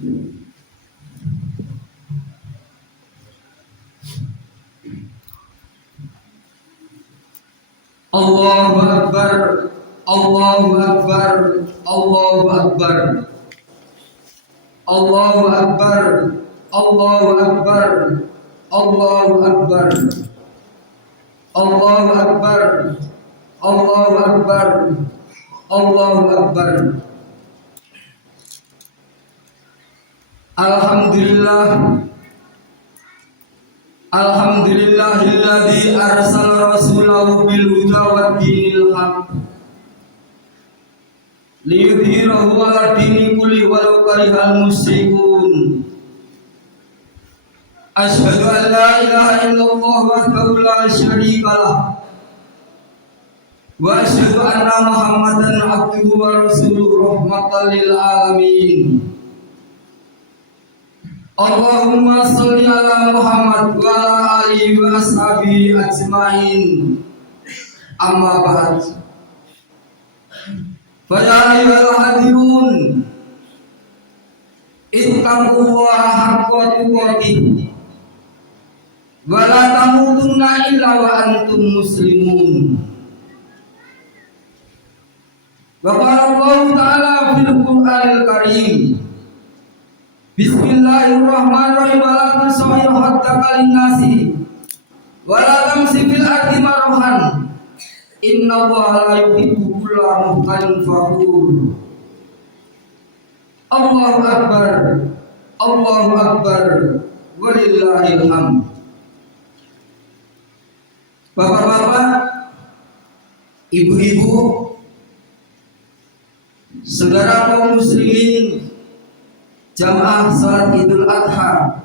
Allahu Akbar, Allahu Akbar, Allahu Akbar, Allahu Akbar, Allahu Akbar, Allahu Akbar, Allahu Akbar, Allahu Akbar, Allahu Akbar. Alhamdulillah, Alhamdulillahilladzi arsala rasulahu bil huda wa dinil haq liyudhhirahu 'ala dini kulli walau karihal musyrikun. Asyhadu an la ilaha illallah wahdahu la syarika lah wa asyhadu anna Muhammadan abduhu wa rasuluhu rahmatan lil alamin. Allahumma sholli ala Muhammad wa ala alihi wa ashabihi ajmain. Amma ba'd. Fa ya ayyuhal hadirun, ittaqullaha haqqa tuqatih wa la tamutunna illa wa antum muslimun. Wa qala Allah ta'ala fil Qur'anil Karim, Bismillahirrahmanirrahim. Wa la tusawiru hatta kalin-nasi wa la tamsi fil ardi marahan. Innallaha la yuhibbu kulla mukhtalin fakhur. Allahu Akbar, Allahu Akbar, walillahil hamd. Bapak-bapak, ibu-ibu, saudara kaum muslimin jamaah salat Idul Adha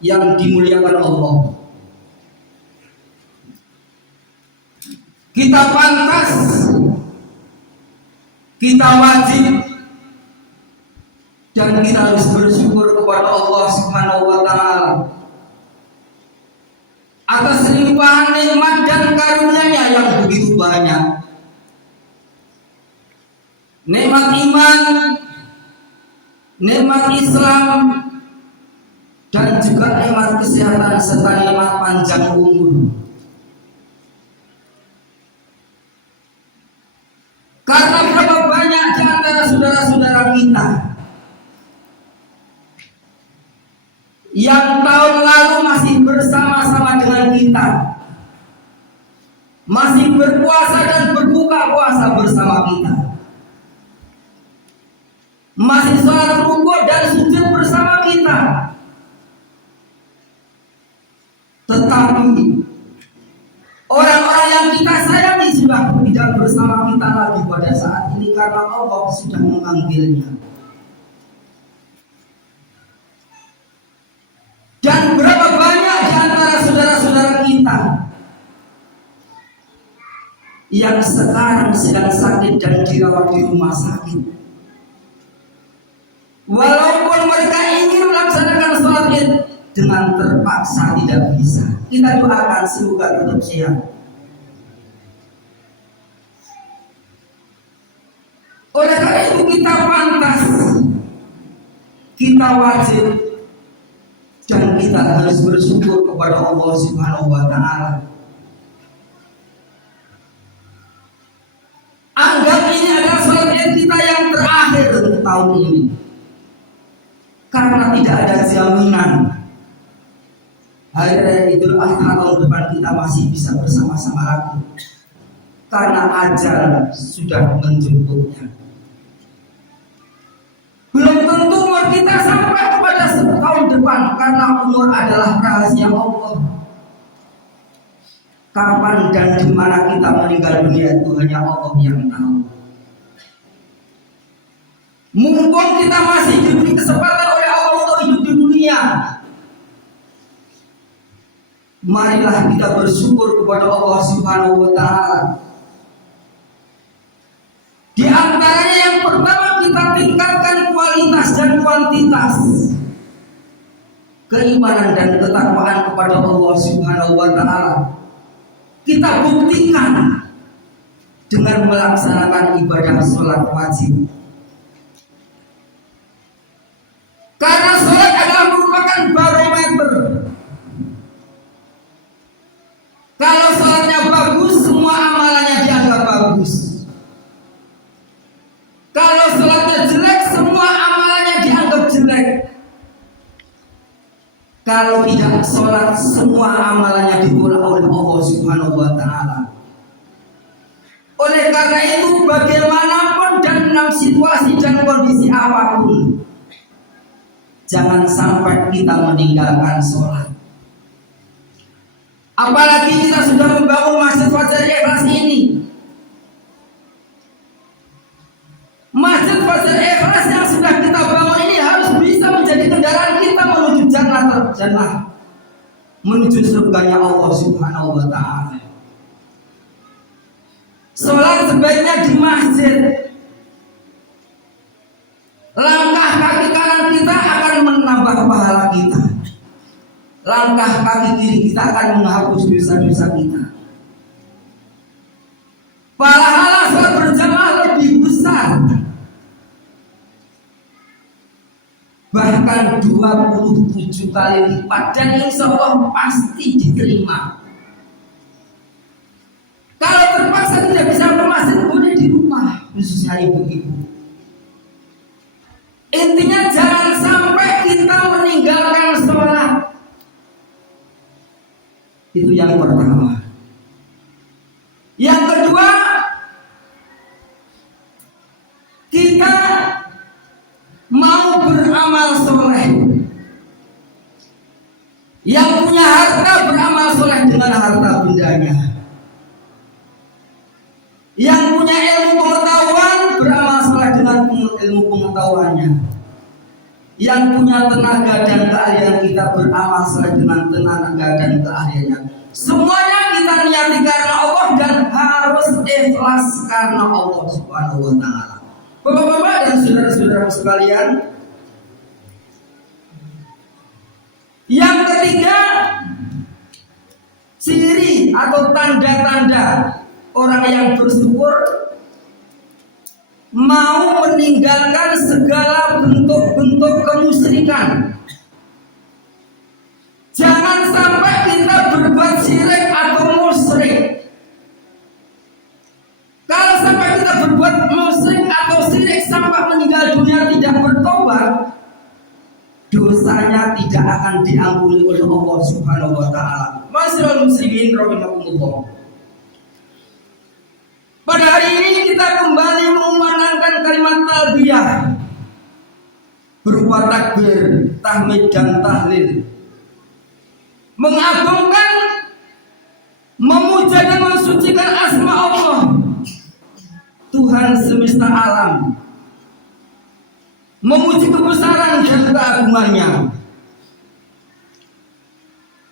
yang dimuliakan Allah, kita pantas, kita wajib, dan kita harus bersyukur kepada Allah Subhanahu wa Ta'ala atas limpahan nikmat dan karunia-Nya yang begitu banyak. Nikmat iman, nikmat Islam, dan juga nikmat kesehatan serta nikmat panjang umur. Karena berapa banyak di antara saudara-saudara kita yang tahun lalu masih bersama-sama dengan kita, masih berpuasa dan berbuka puasa bersama kita, masih sholat rukuk dan sujud bersama kita, tetapi orang-orang yang kita sayangi sudah tidak bersama kita lagi pada saat ini karena Allah sudah memanggilnya. Dan berapa banyak di antara saudara-saudara kita yang sekarang sedang sakit dan dirawat di rumah sakit. Walaupun mereka ingin melaksanakan sholat Id, dengan terpaksa tidak bisa. Kita doakan semoga tetap sehat. Oleh karena itu kita pantas, kita wajib, dan kita harus bersyukur kepada Allah Subhanahu wa Ta'ala. Anggap ini adalah sholat Id kita yang terakhir untuk tahun ini, karena tidak ada jaminan hari raya Idul Adha tahun depan kita masih bisa bersama-sama lagi, karena ajal sudah menjemputnya. Belum tentu umur kita sampai kepada tahun depan, karena umur adalah rahasia Allah. Kapan dan di mana kita meninggal dunia itu hanya Allah yang tahu. Mumpung kita masih diberi kesempatan oleh Allah untuk hidup di dunia, marilah kita bersyukur kepada Allah Subhanahu wa Ta'ala. Di antaranya yang pertama, kita tingkatkan kualitas dan kuantitas keimanan dan ketakwaan kepada Allah Subhanahu wa Ta'ala. Kita buktikan dengan melaksanakan ibadah sholat wajib. Karena sholat adalah merupakan barometer. Kalau sholatnya bagus, semua amalannya dianggap bagus. Kalau sholatnya jelek, semua amalannya dianggap jelek. Kalau tidak sholat, semua amalannya ditolak oleh Allah Subhanahu wa Ta'ala. Oleh karena itu, bagaimanapun dan dalam situasi dan kondisi apapun, jangan sampai kita meninggalkan sholat. Apalagi kita sudah membangun Masjid Fajar Ikhlas ini. Masjid Fajar Ikhlas yang sudah kita bangun ini harus bisa menjadi kendaraan kita menuju jannah, menuju surganya Allah Subhanahu wa Ta'ala. Sholat sebaiknya di masjid. Langkah kaki kanan kita akan menambah pahala kita. Langkah kaki kiri kita akan menghapus dosa-dosa kita. Pahala sholat berjamaah lebih besar, bahkan 27 kali lipat, dan insya Allah pasti diterima. Kalau terpaksa tidak bisa ke masjid, boleh di rumah, khususnya ibu-ibu. Intinya jangan sampai kita meninggalkan sholat. Itu yang pertama. Yang kedua, kita mau beramal soleh. Yang punya harta beramal soleh dengan harta bendanya. Yang punya ilmu pengetahuan beramal soleh dengan ilmu pengetahuannya. Yang punya tenaga dan keahlian kita beramal soleh dengan tenaga dan keahliannya. Semuanya kita niati karena Allah dan harus ikhlas karena Allah Subhanahu wa Ta'ala. Bapak-bapak dan saudara-saudara sekalian, yang ketiga, ciri atau tanda-tanda orang yang bersyukur mau meninggalkan segala bentuk-bentuk kemusyrikan. Jangan sampai kita berbuat syirik atau musyrik. Kalau sampai kita berbuat musyrik atau syirik sampai meninggal dunia tidak bertobat, dosanya tidak akan diampuni oleh Allah Subhanahu wa Ta'ala. Masyaallah muslimin rahimakumullah. Pada hari ini kita kembali mengumandangkan kalimat talbiyah berupa takbir, tahmid dan tahlil. Mengagungkan, memuja dan mensucikan asma Allah, Tuhan semesta alam. Memuji kebesaran dan keagungannya.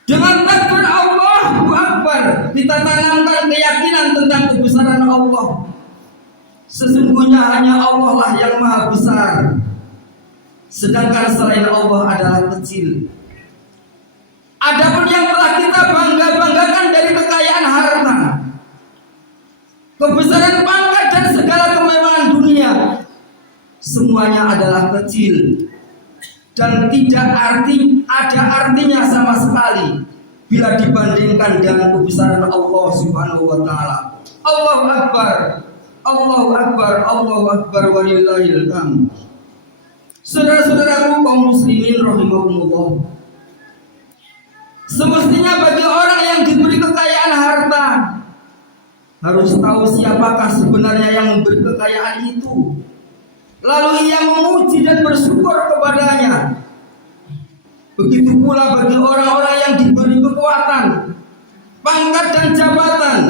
Dengan takbir Allahu Akbar, kita tanamkan keyakinan tentang kebesaran Allah. Sesungguhnya hanya Allah lah yang maha besar, sedangkan selain Allah adalah kecil. Adapun yang telah kita bangga-banggakan dari kekayaan harta, kebesaran pangkat dan segala kemewahan dunia, semuanya adalah kecil dan tidak ada artinya sama sekali bila dibandingkan dengan kebesaran Allah Subhanahu wa Ta'ala. Allahu Akbar, Allahu Akbar, Allahu Akbar, walillahil hamd. Saudara-saudaraku kaum muslimin rahimakumullah, semestinya bagi orang yang diberi kekayaan harta harus tahu siapakah sebenarnya yang memberi kekayaan itu, lalu ia memuji dan bersyukur kepadanya. Begitu pula bagi orang-orang yang diberi kekuatan, pangkat dan jabatan,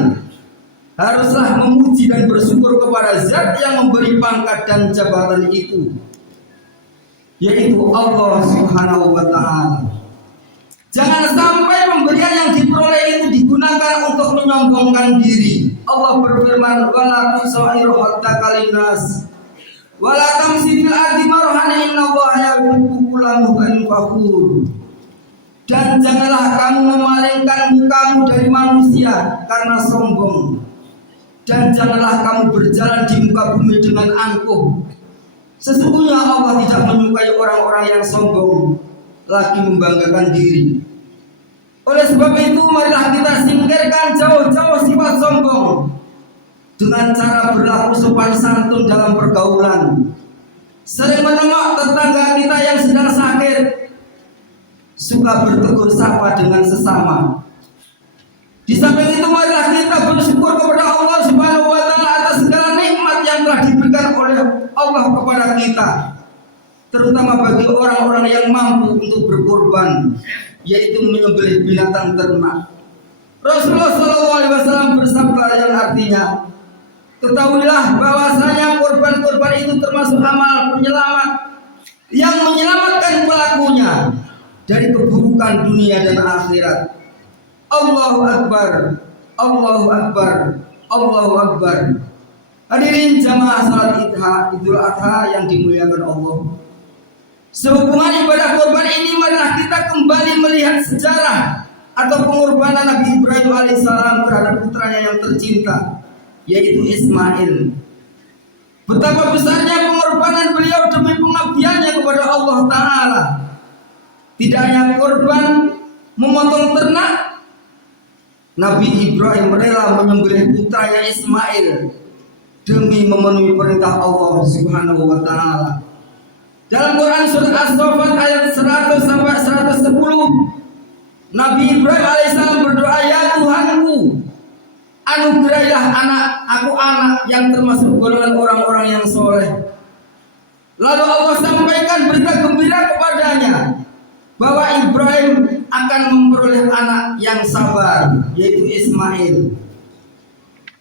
haruslah memuji dan bersyukur kepada Zat yang memberi pangkat dan jabatan itu, yaitu Allah Subhanahu wa Ta'ala. Jangan sampai pemberian yang diperoleh itu digunakan untuk menyombongkan diri. Allah berfirman, "Wala tusairu hatta linnas, wala tamsi fil ardi marhan innallaha yuhibbu kulla mukhtalin fakhur." Dan janganlah kamu memalingkan mukamu dari manusia karena sombong, dan janganlah kamu berjalan di muka bumi dengan angkuh. Sesungguhnya Allah tidak menyukai orang-orang yang sombong lagi membanggakan diri. Oleh sebab itu marilah kita singkirkan jauh-jauh sifat sombong dengan cara berlaku sopan santun dalam pergaulan, sering menengok tetangga kita yang sedang sakit, suka bertegur sapa dengan sesama. Di samping itu marilah kita bersyukur kepada Allah Subhanahu wa taala atas segala nikmat yang telah diberikan oleh Allah kepada kita, terutama bagi orang-orang yang mampu untuk berkorban, yaitu menyembelih binatang ternak. Rasulullah SAW bersabda yang artinya, ketahuilah bahwasanya korban-korban itu termasuk amal penyelamat yang menyelamatkan pelakunya dari keburukan dunia dan akhirat. Allahu Akbar, Allahu Akbar, Allahu Akbar. Hadirin jamaah salat Idul Adha yang dimuliakan Allah. Sehubungan ibadah korban ini, marilah kita kembali melihat sejarah atau pengorbanan Nabi Ibrahim alaihissalam terhadap putranya yang tercinta, yaitu Ismail. Betapa besarnya pengorbanan beliau demi pengabdiannya kepada Allah Ta'ala. Tidak hanya korban memotong ternak, Nabi Ibrahim rela menyembelih putranya Ismail demi memenuhi perintah Allah Subhanahu wa taala. Dalam Quran surat As-Saffat ayat 100 sampai 110, Nabi Ibrahim alaihissalam berdoa, ya Tuhanku, anugerahilah aku anak yang termasuk golongan orang-orang yang soleh. Lalu Allah sampaikan berita gembira kepadanya bahwa Ibrahim akan memperoleh anak yang sabar, yaitu Ismail.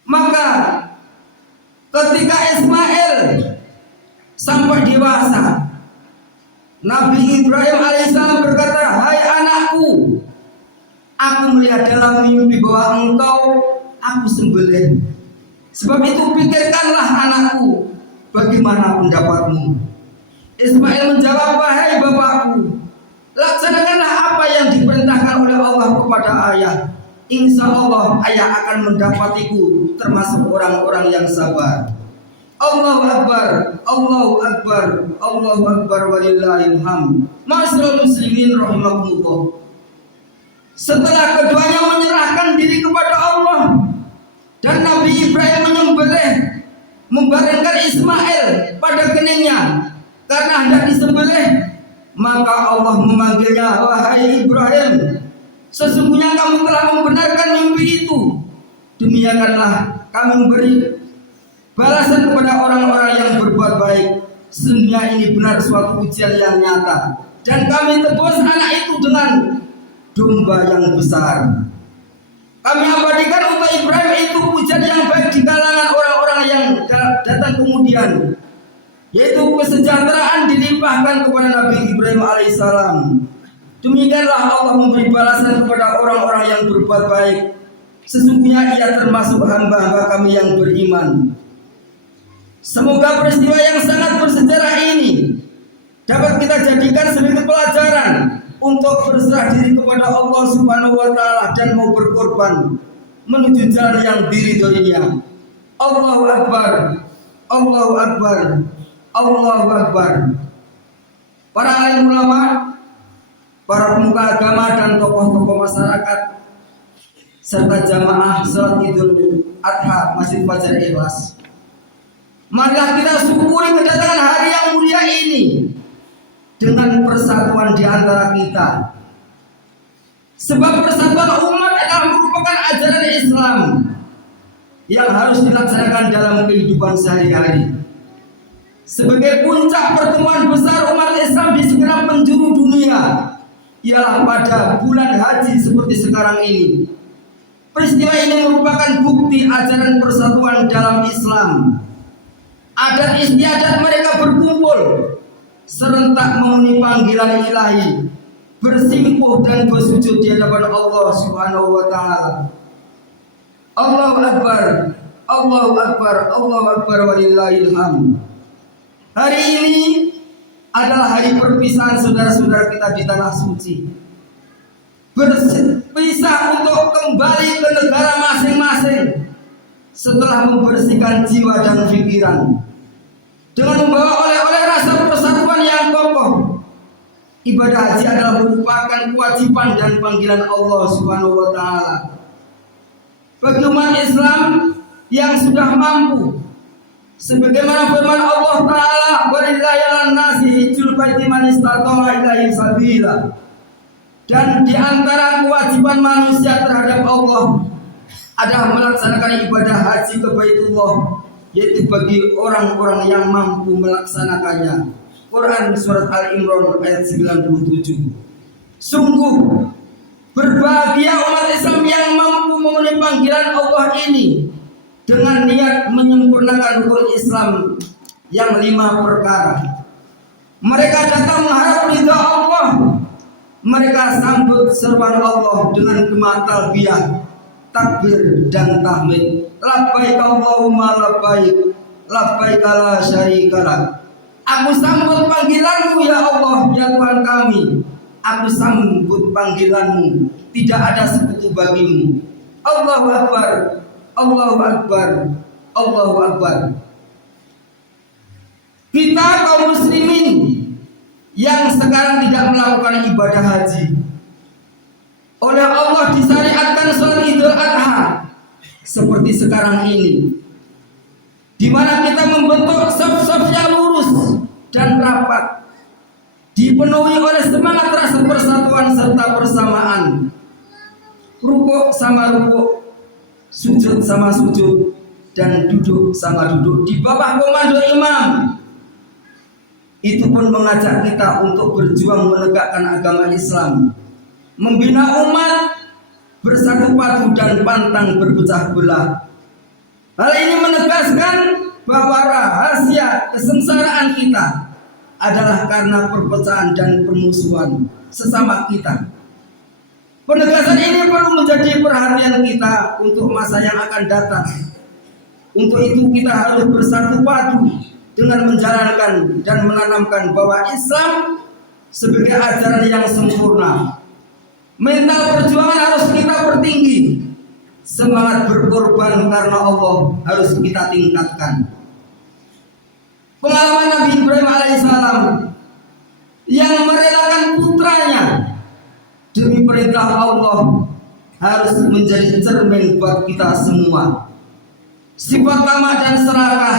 Maka ketika Ismail sampai dewasa, Nabi Ibrahim alaihissalam berkata, hai anakku, aku melihat dalam mimpi bahwa engkau aku sembelih. Sebab itu pikirkanlah anakku, bagaimana pendapatmu? Ismail menjawab, wahai bapakku, laksanakanlah apa yang diperintahkan oleh Allah kepada ayah. Insya Allah ayah akan mendapatiku termasuk orang-orang yang sabar. Allahu Akbar, Allahu Akbar, Allahu Akbar walillahil hamd. Ma'asyiral muslimin rahimakumullah. Setelah keduanya menyerahkan diri kepada Allah dan Nabi Ibrahim menyembelih, membaringkan Ismail pada keningnya karena hendak disembelih, maka Allah memanggilnya, wahai Ibrahim, sesungguhnya kamu telah membenarkan mimpi itu. Demikianlah kami memberi balasan kepada orang-orang yang berbuat baik. Sesungguhnya ini benar suatu ujian yang nyata, dan kami tebus anak itu dengan domba yang besar. Kami abadikan untuk Ibrahim itu pujian yang baik di kalangan orang-orang yang datang kemudian, yaitu kesejahteraan dilimpahkan kepada Nabi Ibrahim alaihissalam. Demikianlah Allah memberi balasan kepada orang-orang yang berbuat baik. Sesungguhnya ia termasuk hamba-hamba kami yang beriman. Semoga peristiwa yang sangat bersejarah ini dapat kita jadikan sebagai pelajaran untuk berserah diri kepada Allah Subhanahu wa taala dan mau berkorban menuju jalan yang diridhoinya. Allahu Akbar, Allahu Akbar, Allahu Akbar. Para alim ulama, para pemuka agama dan tokoh-tokoh masyarakat serta jamaah salat Idul Adha Masjid Fajar Ikhlas, marilah kita syukuri kedatangan hari yang mulia ini dengan persatuan di antara kita. Sebab persatuan umat adalah merupakan ajaran Islam yang harus dilaksanakan dalam kehidupan sehari-hari. Sebagai puncak pertemuan besar umat Islam di segenap penjuru dunia ialah pada bulan haji seperti sekarang ini. Peristiwa ini merupakan bukti ajaran persatuan dalam Islam. Adat istiadat mereka berkumpul serentak memenuhi panggilan ilahi, bersimpuh dan bersujud di hadapan Allah Subhanahu wa taala. Allahu Akbar, Allahu Akbar, Allahu Akbar walillahil hamd. Hari ini adalah hari perpisahan saudara-saudara kita di tanah suci. Berpisah untuk kembali ke negara masing-masing setelah membersihkan jiwa dan pikiran dengan membawa oleh-oleh yang kokoh. Ibadah haji adalah merupakan kewajiban dan panggilan Allah Subhanahu wa taala. Bagi umat Islam yang sudah mampu, sebagaimana firman Allah taala, "Walillahi 'alan nasi hijjul baiti man istata'a ilaihi sabila." Dan di antara kewajiban manusia terhadap Allah adalah melaksanakan ibadah haji ke Baitullah, yaitu bagi orang-orang yang mampu melaksanakannya. Quran surat Al-Imran ayat 97. Sungguh berbahagia umat Islam yang mampu memenuhi panggilan Allah ini dengan niat menyempurnakan rukun Islam yang 5 perkara. Mereka datang mengharap ridha Allah. Mereka sambut seruan Allah dengan gema talbiyah, takbir dan tahmid. Labbaik Allahumma labbaik, labbaik la syarika lak. Aku sambut panggilanmu ya Allah, ya Tuhan kami. Aku sambut panggilanmu, tidak ada sekutu bagimu. Allahu Akbar, Allahu Akbar, Allahu Akbar. Kita kaum muslimin yang sekarang tidak melakukan ibadah haji, oleh Allah disyariatkan sholat Idul Adha seperti sekarang ini, di mana kita membentuk saf-saf yang lurus dan rapat, dipenuhi oleh semangat rasa persatuan serta persamaan, rukuk sama rukuk, sujud sama sujud, dan duduk sama duduk di bawah komando imam. Itu pun mengajak kita untuk berjuang menegakkan agama Islam, membina umat, bersatu padu dan pantang berpecah belah. Hal ini menegaskan bahwa rahasia kesengsaraan kita adalah karena perpecahan dan permusuhan sesama kita. Penegasan ini perlu menjadi perhatian kita untuk masa yang akan datang. Untuk itu kita harus bersatu padu dengan menjalankan dan menanamkan bahwa Islam sebagai ajaran yang sempurna. Mental perjuangan harus kita pertinggi. Semangat berkorban karena Allah harus kita tingkatkan. Pengalaman Nabi Ibrahim alaihissalam yang merelakan putranya demi perintah Allah harus menjadi cermin buat kita semua. Sifat tamak dan serakah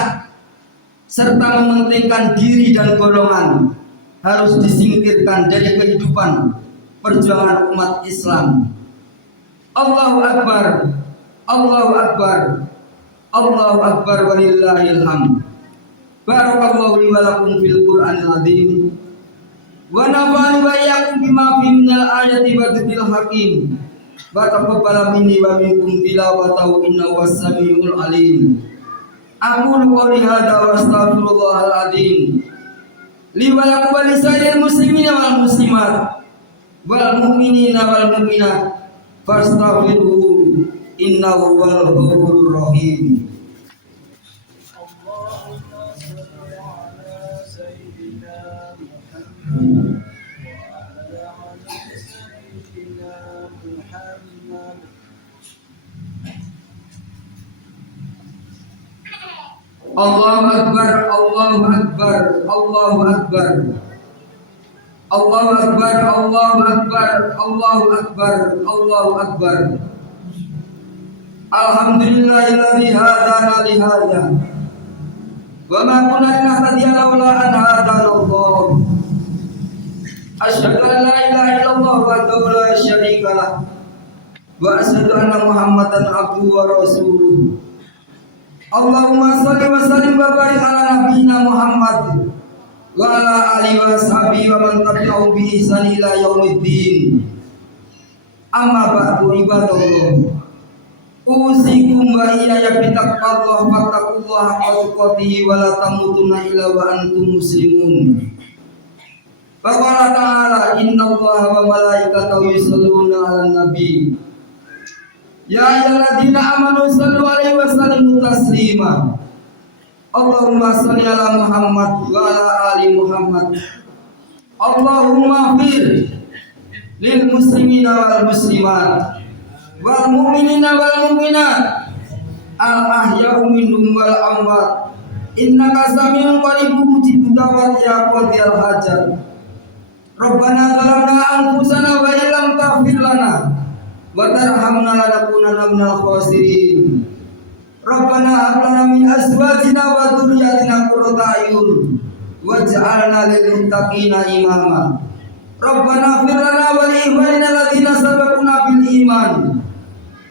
serta mementingkan diri dan golongan harus disingkirkan dari kehidupan perjuangan umat Islam. Allahu Akbar, Allahu Akbar, Allahu Akbar walillahil hamd. Barakallahu li wa lakum fil Qur'anil azim wa nafa'ani wa iyyakum bima fihi minal ayati wa dzikril hakim wa taqabbal minni wa minkum tilawatahu innahu was-sami'ul alim. Aqulu qawli hadza wa astaghfirullahal azim li wa lakum wa lisairil muslimina wal muslimat wal mu'minina wal mu'minat fastaghfiruhu innahu huwal ghafurur rahim. Allahu Akbar, Allahu Akbar, Allahu Akbar, Allahu Akbar, Allahu Akbar, Allahu Akbar, Allahu Akbar. Alhamdulillahilladzi hadana li hadza wa ma kunna linahtadiya laula an hadana Allah. Asyhadu an la ilaha illallah wahdahu la syarika lah wa asyhadu anna Muhammadan abduhu wa rasuluh. Allahumma shalli wa sallim wa barik ala nabiyyina Muhammad wa ala alihi wa sahbihi wa man tabi'ahum bi ihsan ila yaumiddin. Amma ba'du ibadallah. Usikum wa iyaya bitaqwallah fattaqullaha haqqa tuqatih wa la tamutunna illa wa antum muslimun. Qala ta'ala innallaha wa malaikatahu yusholluna 'alan nabi. Ya ayyuhalladzina amanu shallu 'alaihi wa sallimu taslima. Allahumma shalli 'ala Muhammad wa 'ala ali Muhammad. Allahumma fir lil muslimina wal muslimat wal mu'minina wal mu'minat al ahya'u minhum wal amwat innaka sami'un qaribun mujibud dawat ya qadiyal hajat. Rabbana zalamna anfusana wa illam taghfir lana wa tarhamna lanakunanna minal khasirin. Rabbana hab lana min azwajina wa dhurriyyatina qurrata a'yun waj'alna lil muttaqina imama. Rabbana ighfir lana wa li ikhwanina alladziina sabaquna bil iman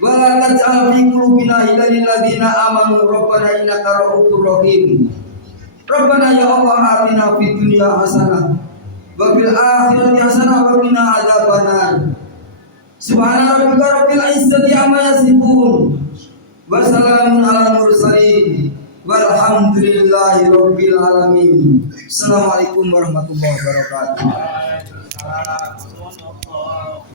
wa la taj'al fi qulubina ghillan lil ladziina amanu rabbana innaka ra'ufur rahim. Rabbana ya Allah atina fid dunya hasanah wa fil akhirati hasanah wa qina adzabannar. Subhana rabbika rabbil izzati amma yasifun wa salamun alal mursalin walhamdulillahi rabbil alamin. Assalamualaikum warahmatullahi wabarakatuh.